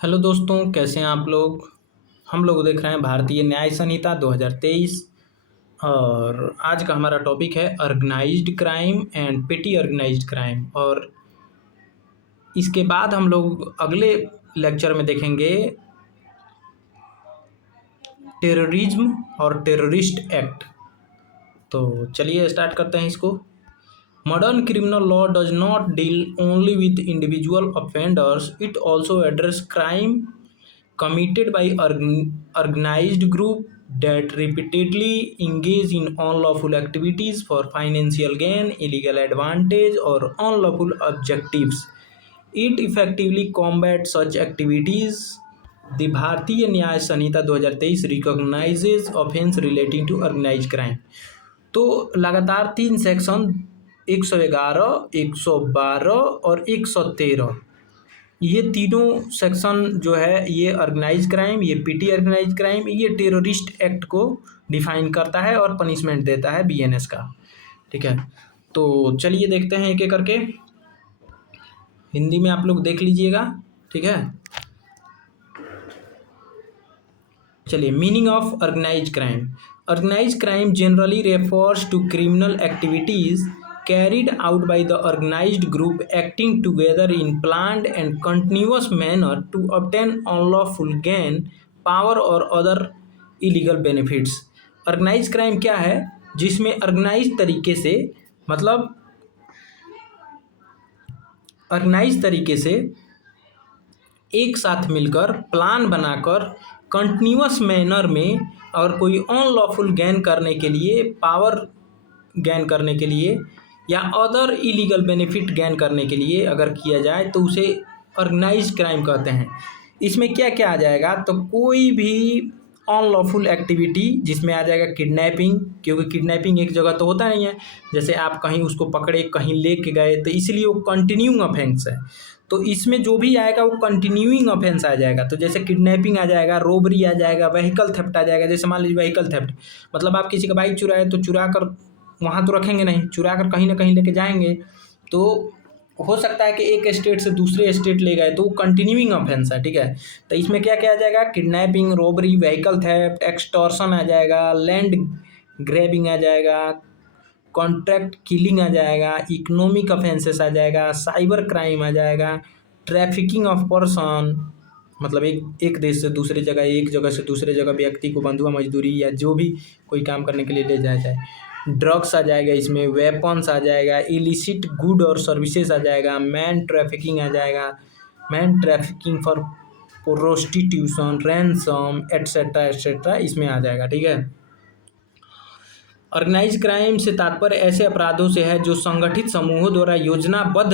Hello दोस्तों, कैसे हैं आप लोग। हम लोग देख रहे हैं भारतीय न्याय संहिता 2023। और आज का हमारा टॉपिक है organised crime and petty organised crime. और इसके बाद हम लोग अगले लेक्चर में देखेंगे टेररिज्म और टेररिस्ट एक्ट। तो चलिए स्टार्ट करते हैं इसको। Modern criminal law does not deal only with individual offenders, it also addresses crime committed by organized group that repeatedly engage in unlawful activities for financial gain, illegal advantage, or unlawful objectives. It effectively combats such activities. The भारतीय न्याय संहिता 2023 recognizes offense relating to organized crime। तो लगातार तीन section 111, 112 और 113, ये तीनों section जो है ये ऑर्गेनाइज क्राइम, ये पीटी ऑर्गेनाइज क्राइम, ये टेररिस्ट एक्ट को डिफाइन करता है और पनिशमेंट देता है बीएनएस का। ठीक है, तो चलिए देखते हैं एक एक करके। हिंदी में आप लोग देख लीजिएगा। ठीक है, चलिए। Meaning of organise crime. Organise crime generally refers to criminal activities carried out by the organized group acting together in planned and continuous manner to obtain unlawful gain, power or other illegal benefits। Organise crime क्या है? जिसमें organise तरीके से, मतलब organise तरीके से एक साथ मिलकर प्लान बनाकर कंटिन्यूअस मैनर में और कोई अनलॉफुल गेन करने के लिए, पावर गेन करने के लिए या अदर इलीगल बेनिफिट गेन करने के लिए अगर किया जाए तो उसे ऑर्गेनाइज क्राइम कहते हैं। इसमें क्या क्या आ जाएगा? तो कोई भी अनलॉफुल एक्टिविटी, जिसमें आ जाएगा किडनैपिंग, क्योंकि किडनैपिंग एक जगह तो होता नहीं है। जैसे आप कहीं उसको पकड़े, कहीं लेके गए, तो इसलिए वो कंटिन्यूइंग ऑफेंस है। तो इसमें जो भी आएगा वो कंटिन्यूइंग ऑफेंस आ जाएगा। तो जैसे किडनैपिंग आ जाएगा, रोबरी आ जाएगा, व्हीकल थेफ्ट आ जाएगा। जैसे मान लीजिए व्हीकल थेफ्ट, मतलब आप किसी का बाइक चुराए तो चुरा कर वहाँ तो रखेंगे नहीं, चुरा कर कहीं ना कहीं लेके जाएंगे। तो हो सकता है कि एक स्टेट से दूसरे स्टेट ले गए, तो वो कंटिन्यूइंग ऑफेंस है। ठीक है, तो इसमें क्या क्या आ जाएगा? Kidnapping, robbery, vehicle theft, extortion आ जाएगा, लैंड ग्रैबिंग आ जाएगा, कॉन्ट्रैक्ट किलिंग आ जाएगा, इकोनॉमिक ऑफेंसेस आ जाएगा, साइबर क्राइम आ जाएगा, ट्रैफिकिंग ऑफ पर्सन, मतलब एक देश से दूसरे जगह, एक जगह से दूसरे जगह व्यक्ति को बंधुआ मजदूरी या जो भी कोई काम करने के लिए ले जाया जाए, ड्रग्स आ जाएगा, इसमें वेपन्स आ जाएगा, इलिसिट गुड और सर्विसेज आ जाएगा, मैन ट्रैफिकिंग आ जाएगा, man trafficking for prostitution, ransom etcetera etcetera इसमें आ जाएगा। ठीक है, ऑर्गेनाइज क्राइम से तात्पर्य ऐसे अपराधों से है जो संगठित समूहों द्वारा योजनाबद्ध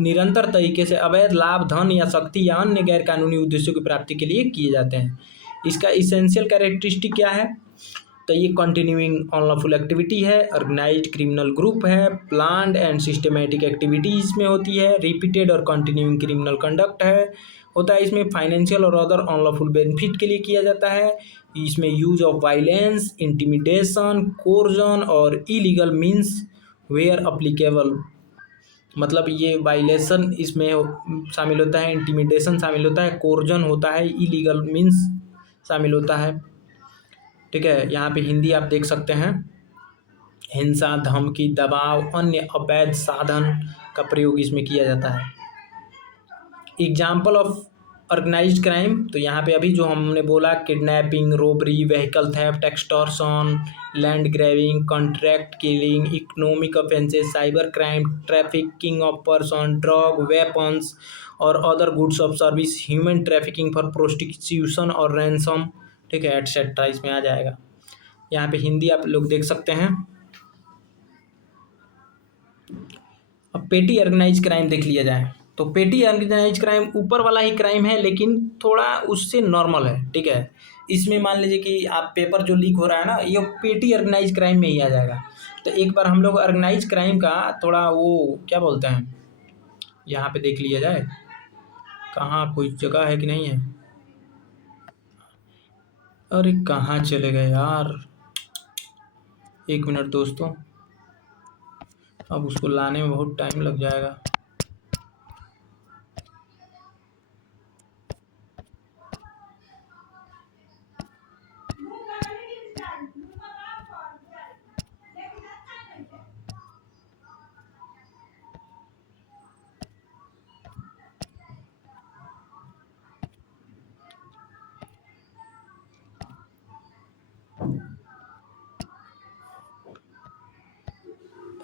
निरंतर तरीके से अवैध लाभ, धन या शक्ति या अन्य गैर कानूनी उद्देश्यों की प्राप्ति के लिए किए जाते हैं। इसका इसेंशियल कैरेक्टरिस्टिक क्या है? तो ये कंटिन्यूइंग अनलॉफुल एक्टिविटी है, ऑर्गेनाइज्ड क्रिमिनल ग्रुप है, प्लान्ड एंड सिस्टमेटिक एक्टिविटी इसमें होती है, रिपीटेड और कंटिन्यूइंग क्रिमिनल कंडक्ट है होता है। इसमें फाइनेंशियल और अदर अनलॉफुल बेनिफिट के लिए किया जाता है। इसमें use of violence, intimidation, coercion और इलीगल मीन्स वेयर अप्लीकेबल, मतलब ये वायलेशन इसमें शामिल होता है, इंटिमिडेशन शामिल होता है, कोर्जन होता है, इलीगल मीन्स शामिल होता है। ठीक है, यहाँ पे हिंदी आप देख सकते हैं। हिंसा, धमकी, दबाव, अन्य अवैध साधन का प्रयोग इसमें किया जाता है। एग्जाम्पल ऑफ ऑर्गेनाइज्ड क्राइम, तो यहाँ पे अभी जो हमने बोला, kidnapping, robbery, vehicle theft, extortion, land grabbing, contract killing, economic offences, cyber crime, trafficking of person, drug, weapons और other goods of service, human trafficking for prostitution और रैंसम, ठीक है, एटसेट्रा इसमें आ जाएगा। यहाँ पे हिंदी आप लोग देख सकते हैं। अब पेटी ऑर्गेनाइज क्राइम देख लिया जाए, तो पेटी ऑर्गेनाइज क्राइम ऊपर वाला ही क्राइम है, लेकिन थोड़ा उससे नॉर्मल है। ठीक है, इसमें मान लीजिए कि आप पेपर जो लीक हो रहा है ना, ये पेटी ऑर्गेनाइज क्राइम में ही आ जाएगा। तो एक बार हम लोग ऑर्गेनाइज क्राइम का थोड़ा वो क्या बोलते हैं, यहाँ पे देख लिया जाए, कहाँ कोई जगह है कि नहीं है। अरे कहाँ चले गए यार, एक मिनट दोस्तों, अब उसको लाने में बहुत टाइम लग जाएगा।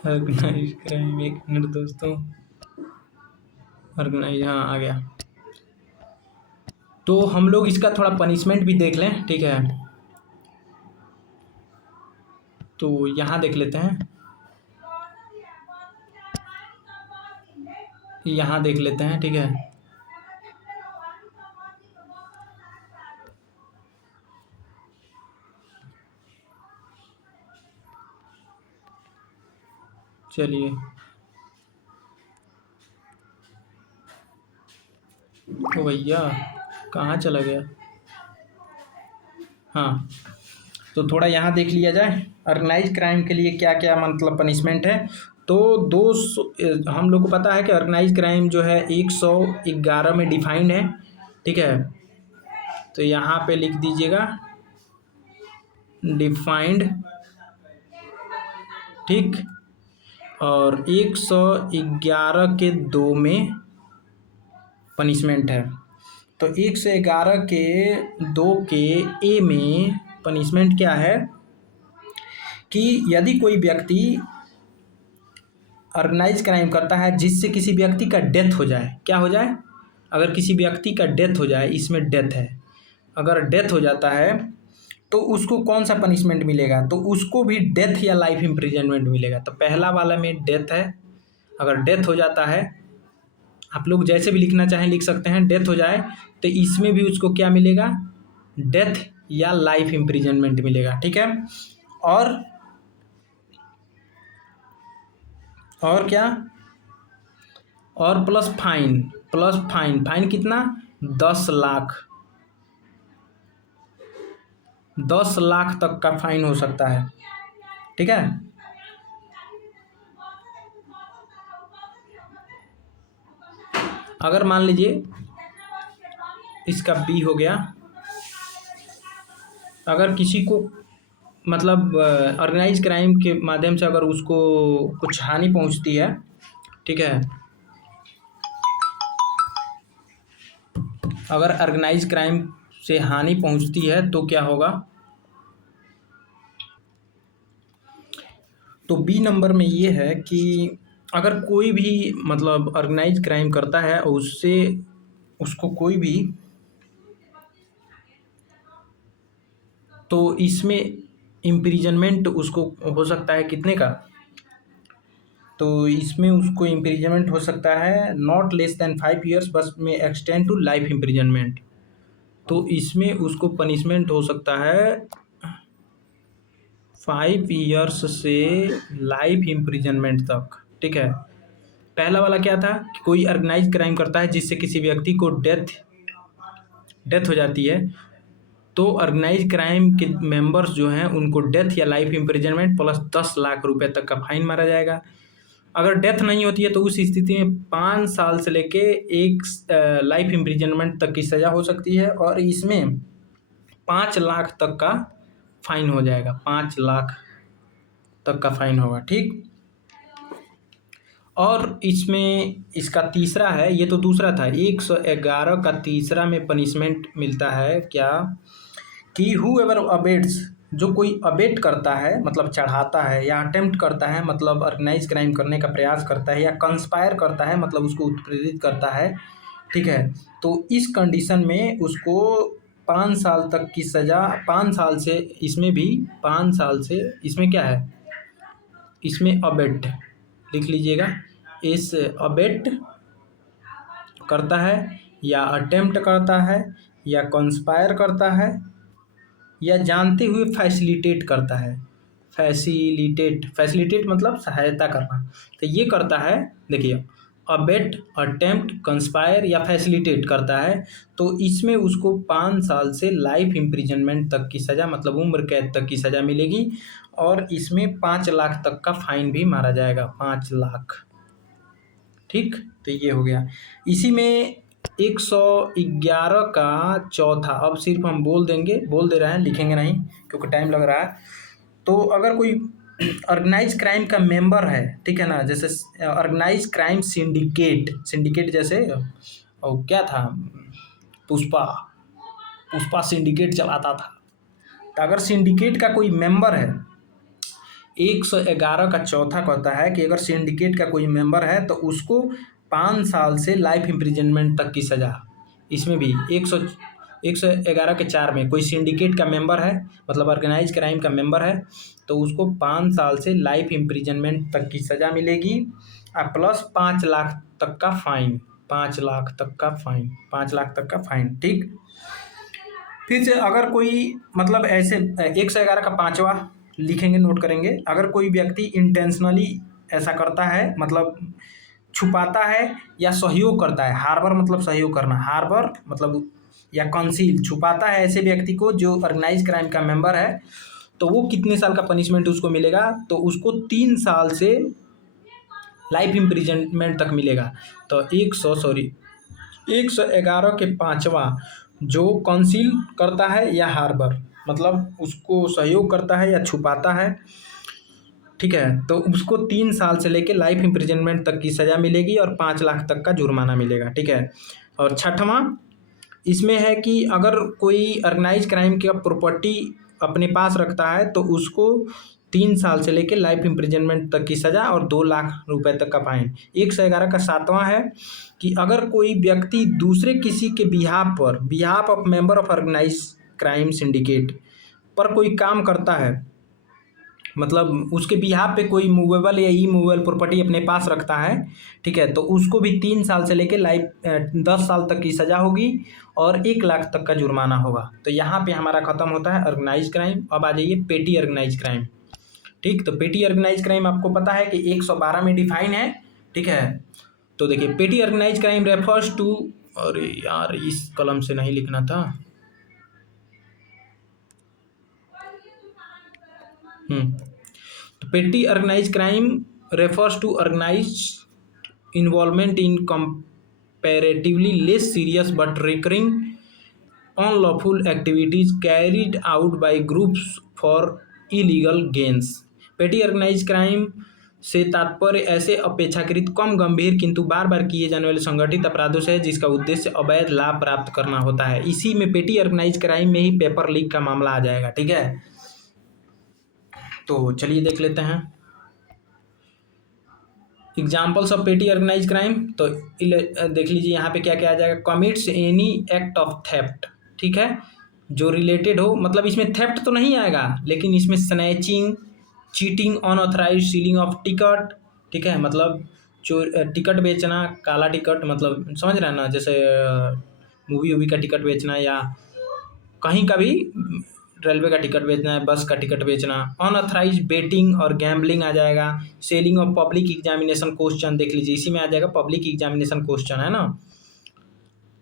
ऑर्गेनाइज क्राइम, एक मिनट दोस्तों। ऑर्गेनाइज, हाँ आ गया। तो हम लोग इसका थोड़ा पनिशमेंट भी देख लें, ठीक है। तो यहाँ देख लेते हैं, यहाँ देख लेते हैं, ठीक है। चलिए, ओ भैया कहाँ चला गया। हाँ, तो थोड़ा यहाँ देख लिया जाए ऑर्गेनाइज क्राइम के लिए क्या क्या मतलब पनिशमेंट है। तो हम लोग को पता है कि ऑर्गेनाइज क्राइम जो है 111 में डिफाइंड है, ठीक है। तो यहाँ पे लिख दीजिएगा डिफाइंड, ठीक। और 111 के 2 में पनिशमेंट है। तो 111 के 2 के ए में पनिशमेंट क्या है कि यदि कोई व्यक्ति ऑर्गेनाइज क्राइम करता है जिससे किसी व्यक्ति का डेथ हो जाए, क्या हो जाए, अगर किसी व्यक्ति का डेथ हो जाए, इसमें डेथ है, अगर डेथ हो जाता है तो उसको कौन सा पनिशमेंट मिलेगा, तो उसको भी डेथ या लाइफ इम्प्रिजनमेंट मिलेगा। तो पहला वाला में डेथ है, अगर डेथ हो जाता है, आप लोग जैसे भी लिखना चाहें लिख सकते हैं, डेथ हो जाए तो इसमें भी उसको क्या मिलेगा, डेथ या लाइफ इम्प्रिजनमेंट मिलेगा, ठीक है। और और क्या, और plus fine, plus fine, fine कितना, 10 लाख, 10 लाख तक का फाइन हो सकता है, ठीक है। अगर मान लीजिए इसका बी हो गया, अगर किसी को मतलब ऑर्गेनाइज क्राइम के माध्यम से अगर उसको कुछ हानि पहुंचती है, ठीक है, अगर ऑर्गेनाइज क्राइम से हानि पहुंचती है तो क्या होगा, तो बी नंबर में ये है कि अगर कोई भी मतलब ऑर्गेनाइज क्राइम करता है और उससे उसको कोई भी, तो इसमें इम्प्रिजनमेंट उसको हो सकता है कितने का, तो इसमें उसको इम्प्रिजनमेंट हो सकता है नॉट लेस देन 5 years, बस में एक्सटेंड टू लाइफ इम्प्रिजनमेंट। तो इसमें उसको पनिशमेंट हो सकता है 5 years से लाइफ इम्प्रिजनमेंट तक, ठीक है। पहला वाला क्या था कि कोई ऑर्गेनाइज क्राइम करता है जिससे किसी व्यक्ति को डेथ डेथ हो जाती है, तो ऑर्गेनाइज क्राइम के मेंबर्स जो हैं उनको डेथ या लाइफ इम्प्रिजनमेंट प्लस 10 लाख रुपए तक का फाइन मारा जाएगा। अगर डेथ नहीं होती है तो उस स्थिति में 5 साल से लेके एक लाइफ इम्प्रिजनमेंट तक की सज़ा हो सकती है, और इसमें 5 लाख तक का फाइन हो जाएगा, 5 लाख तक का फाइन होगा, ठीक। और इसमें इसका तीसरा है, ये तो दूसरा था, 111 का तीसरा में पनिशमेंट मिलता है क्या कि हूएवर अबेट्स, जो कोई अबेट करता है मतलब चढ़ाता है, या अटेम्प्ट करता है मतलब ऑर्गेनाइज क्राइम करने का प्रयास करता है, या कंस्पायर करता है मतलब उसको उत्प्रेरित करता है, ठीक है। तो इस कंडीशन में उसको 5 साल तक की सज़ा, 5 साल से, इसमें भी 5 साल से, इसमें क्या है, इसमें अबेट लिख लीजिएगा, इस अबेट करता है या अटेम्प्ट करता है या कंस्पायर करता है या जानते हुए फैसिलिटेट करता है, फैसिलिटेट, फैसिलिटेट मतलब सहायता करना, तो ये करता है, देखिए अबेट, अटेम्प्ट, कंस्पायर या फैसिलिटेट करता है, तो इसमें उसको 5 साल से लाइफ इम्प्रिजनमेंट तक की सज़ा मतलब उम्र कैद तक की सज़ा मिलेगी, और इसमें 5 लाख तक का फाइन भी मारा जाएगा, 5 लाख, ठीक। तो ये हो गया। इसी में 111 का चौथा, अब सिर्फ हम बोल देंगे, बोल दे रहे हैं, लिखेंगे नहीं क्योंकि टाइम लग रहा है। तो अगर कोई ऑर्गेनाइज क्राइम का मेंबर है, ठीक है ना, जैसे ऑर्गेनाइज क्राइम सिंडिकेट, सिंडिकेट जैसे और क्या था, पुष्पा, पुष्पा सिंडिकेट चलाता था, तो अगर सिंडिकेट का कोई मेंबर है 111 का चौथा कहता है कि अगर सिंडिकेट का कोई मेंबर है तो उसको 5 साल से लाइफ इम्प्रिजनमेंट तक की सज़ा। इसमें भी 111 के 4 में कोई सिंडिकेट का मेंबर है, मतलब ऑर्गेनाइज क्राइम का मेंबर है, तो उसको 5 साल से लाइफ इम्प्रिजनमेंट तक की सज़ा मिलेगी और प्लस 5 लाख तक का फाइन। 5 लाख तक का फाइन, 5 लाख तक का फाइन। ठीक, फिर से अगर कोई मतलब ऐसे 111 का 5वां लिखेंगे, नोट करेंगे। अगर कोई व्यक्ति इंटेंशनली ऐसा करता है, मतलब छुपाता है या सहयोग करता है, हार्बर मतलब सहयोग करना, हार्बर मतलब या कंसील, छुपाता है ऐसे व्यक्ति को जो ऑर्गेनाइज क्राइम का मेंबर है, तो वो कितने साल का पनिशमेंट उसको मिलेगा? तो उसको 3 साल से लाइफ इम्प्रिजनमेंट तक मिलेगा। तो 111 के 5वां जो कंसील करता है या हार्बर मतलब उसको सहयोग करता है या छुपाता है, ठीक है, तो उसको 3 साल से लेके लाइफ इम्प्रिजनमेंट तक की सज़ा मिलेगी और 5 लाख तक का जुर्माना मिलेगा। ठीक है, और छठवां इसमें है कि अगर कोई ऑर्गेनाइज क्राइम का प्रॉपर्टी अपने पास रखता है तो उसको 3 साल से लेके लाइफ इम्प्रिजनमेंट तक की सज़ा और 2 लाख रुपए तक का फाइन। 111 का 7वां है कि अगर कोई व्यक्ति दूसरे किसी के behalf of member of organise crime syndicate पर कोई काम करता है, मतलब उसके बिहाफ पे कोई मूवेबल या इमूवेबल प्रॉपर्टी अपने पास रखता है, ठीक है, तो उसको भी 3 साल से लेके लाइफ 10 साल तक की सज़ा होगी और 1 लाख तक का जुर्माना होगा। तो यहाँ पे हमारा खत्म होता है ऑर्गेनाइज क्राइम। अब आ जाइए पेटी ऑर्गेनाइज क्राइम। ठीक, तो पेटी ऑर्गेनाइज क्राइम आपको पता है कि 112 में डिफाइन है। ठीक है, तो देखिए पेटी ऑर्गेनाइज क्राइम रेफर्स टू, अरे यार इस कलम से नहीं लिखना था। तो petty organise crime refers to organise involvement in comparatively less serious but recurring unlawful activities carried out by groups for illegal gains। पेटी ऑर्गेनाइज क्राइम से तात्पर्य ऐसे अपेक्षाकृत कम गंभीर किंतु बार बार किए जाने वाले संगठित अपराधों से है जिसका उद्देश्य अवैध लाभ प्राप्त करना होता है। इसी में पेटी ऑर्गेनाइज क्राइम में ही पेपर लीक का मामला आ जाएगा। ठीक है, तो चलिए देख लेते हैं examples of petty organise crime. तो देख लीजिए यहाँ पे क्या क्या आ जाएगा। Commits any act of theft, ठीक है, जो रिलेटेड हो, मतलब इसमें थेफ्ट तो नहीं आएगा लेकिन इसमें snatching, cheating, unauthorise selling of ticket, ठीक है, मतलब टिकट बेचना, काला टिकट, मतलब समझ रहे हैं ना, जैसे मूवी वूवी का टिकट बेचना या कहीं का भी रेलवे का टिकट बेचना है, बस का टिकट बेचना, अनऑथराइज बेटिंग और गैम्बलिंग आ जाएगा। Selling of public examination question, देख लीजिए इसी में आ जाएगा, पब्लिक एग्जामिनेशन क्वेश्चन है ना,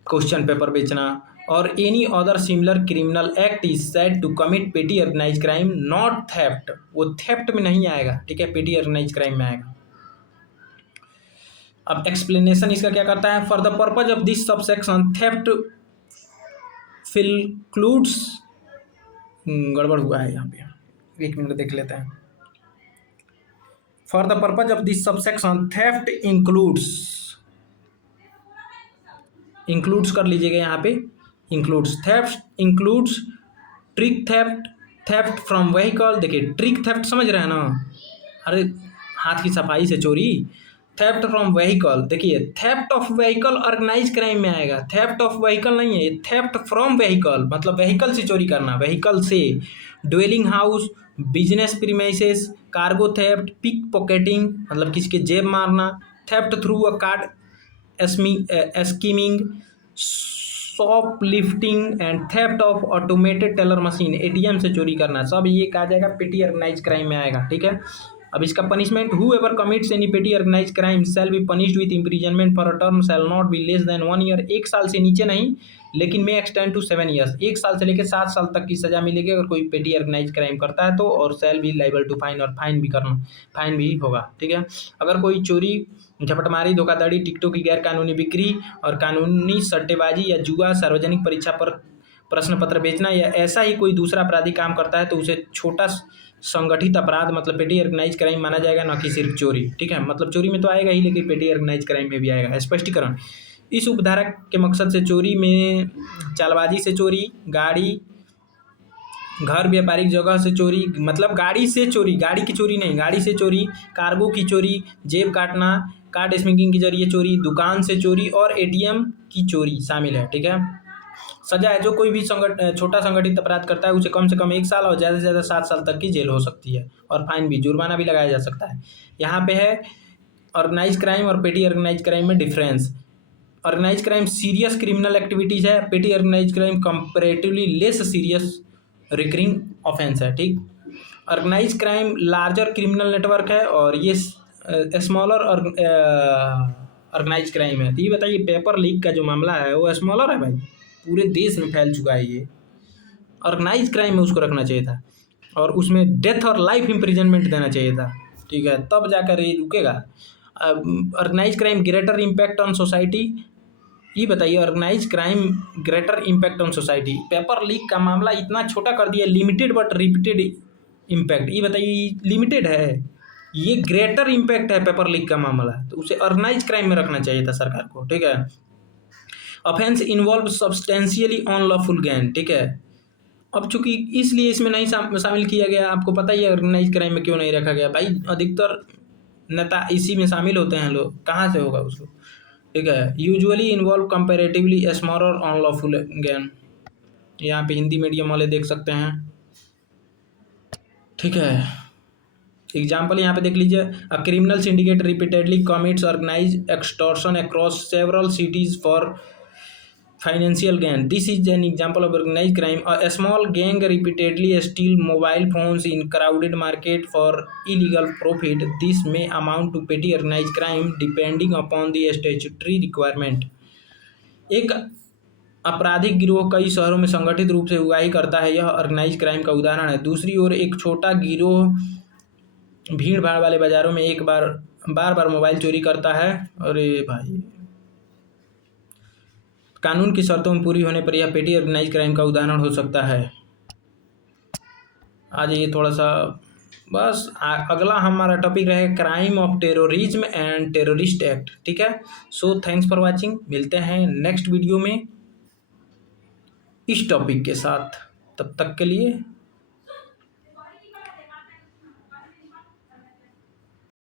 क्वेश्चन पेपर बेचना। और any other similar criminal act is said to commit petty organise crime not theft, वो थेफ्ट में नहीं आएगा। ठीक है, पेटी ऑर्गेनाइज क्राइम में आएगा। अब एक्सप्लेनेशन इसका क्या करता है, for the purpose of this sub section theft includes, गड़बड़ हुआ है यहाँ पे, 1 मिनट देख लेते हैं। For the purpose of this subsection theft includes कर लीजिएगा यहाँ पे, includes, theft includes trick theft, theft from vehicle, देखिए ट्रिक थेफ्ट समझ रहे हैं ना, अरे हाथ की सफाई से चोरी। थेफ्ट फ्रॉम व्हीकल, देखिए theft of vehicle organise crime में आएगा, थेफ्ट ऑफ व्हीकल नहीं है, थेफ्ट फ्रॉम व्हीकल मतलब व्हीकल से चोरी करना, व्हीकल से। Dwelling house, business premises, cargo theft, pickpocketing मतलब किसी के जेब मारना, theft through a card skimming, shoplifting and theft of automated teller machine, ATM से चोरी करना, सब ये कहा जाएगा पेटी ऑर्गेनाइज क्राइम में आएगा। ठीक है, अब इसका punishment, whoever commits any petty organise crime shall be punished with imprisonment for a term shall not be less than 1 year, 1 साल से नीचे नहीं लेकिन मे एक्सटेंड टू 7 ईयर्स, 1 साल से लेकर 7 साल तक की सजा मिलेगी अगर कोई पेटी ऑर्गेनाइज क्राइम करता है तो, और shall be liable to fine, और फाइन भी होगा। ठीक है, अगर कोई चोरी, झपटमारी, धोखाधड़ी, टिकटों की गैर कानूनी बिक्री और कानूनी सट्टेबाजी या जुआ, सार्वजनिक परीक्षा पर प्रश्न पत्र बेचना या ऐसा ही कोई दूसरा अपराधी काम करता है तो उसे छोटा संगठित अपराध मतलब पेटी ऑर्गेनाइज क्राइम माना जाएगा, ना कि सिर्फ चोरी। ठीक है, मतलब चोरी में तो आएगा ही लेकिन पेटी ऑर्गेनाइज क्राइम में भी आएगा। स्पष्टीकरण, इस उपधारा के मकसद से चोरी में चालबाजी से चोरी, गाड़ी घर, व्यापारिक जगह से चोरी, मतलब गाड़ी से चोरी, गाड़ी की चोरी नहीं, गाड़ी से चोरी, कार्गो की चोरी, जेब काटना, कार्ड स्मगलिंग के जरिए चोरी, दुकान से चोरी और एटीएम की चोरी शामिल है। ठीक है। सजा है, जो कोई भी छोटा संगठित अपराध करता है उसे कम से कम 1 साल और ज़्यादा से ज़्यादा 7 साल तक की जेल हो सकती है, और फाइन भी, जुर्माना भी लगाया जा सकता है। यहाँ पे है ऑर्गेनाइज क्राइम और पेटी ऑर्गेनाइज क्राइम में difference. Organise crime serious criminal activities है, petty organise crime comparatively less serious recurring offence है। ठीक। Organise crime larger criminal network है और ये स्मॉलर ऑर्गेनाइज क्राइम है। तो ये बताइए, पेपर लीक का जो मामला है वो स्मॉलर है भाई, पूरे देश में फैल चुका है ये। ऑर्गेनाइज क्राइम में उसको रखना चाहिए था और उसमें डेथ और लाइफ इम्प्रिजनमेंट देना चाहिए था। ठीक है, तब जाकर ये रुकेगा। Organise crime greater impact on society, ये बताइए, organise crime greater impact on society, paper leak का मामला इतना छोटा कर दिया, लिमिटेड बट रिपीटेड इम्पैक्ट, ये बताइए लिमिटेड है, ये ग्रेटर इम्पैक्ट है पेपर लीक का मामला, तो उसे ऑर्गेनाइज क्राइम में रखना चाहिए था सरकार को। ठीक है। Offence involve substantially unlawful gain. ठीक है। अब चूंकि इसलिए इसमें नहीं शामिल किया गया, आपको पता ही है ऑर्गेनाइज क्राइम में क्यों नहीं रखा गया भाई, अधिकतर नेता इसी में शामिल होते हैं, लोग कहाँ से होगा उसको। ठीक है। यूजुअली इन्वॉल्व कंपेरेटिवली स्मॉल और अनलॉफुल गेन, यहाँ पे हिंदी मीडियम वाले देख सकते हैं। ठीक है। एग्जाम्पल यहाँ पे देख लीजिए, a criminal syndicate repeatedly commits organise extortion across several cities for financial gain. This is an example of organized crime. A small gang repeatedly steal mobile phones in crowded market for illegal profit. This may amount to petty organized crime depending upon the statutory requirement. एक आपराधिक गिरोह कई शहरों में संगठित रूप से उगाही करता है, यह ऑर्गेनाइज क्राइम का उदाहरण है। दूसरी ओर एक छोटा गिरोह भीड़ भाड़ वाले बाजारों में बार बार मोबाइल चोरी करता है। अरे भाई, कानून की शर्तों में पूरी होने पर यह पेटी ऑर्गेनाइज क्राइम का उदाहरण हो सकता है। आज ये थोड़ा सा बस अगला हमारा टॉपिक रहे crime of terrorism and terrorist act. ठीक है। सो थैंक्स फॉर वाचिंग, मिलते हैं नेक्स्ट वीडियो में इस टॉपिक के साथ, तब तक के लिए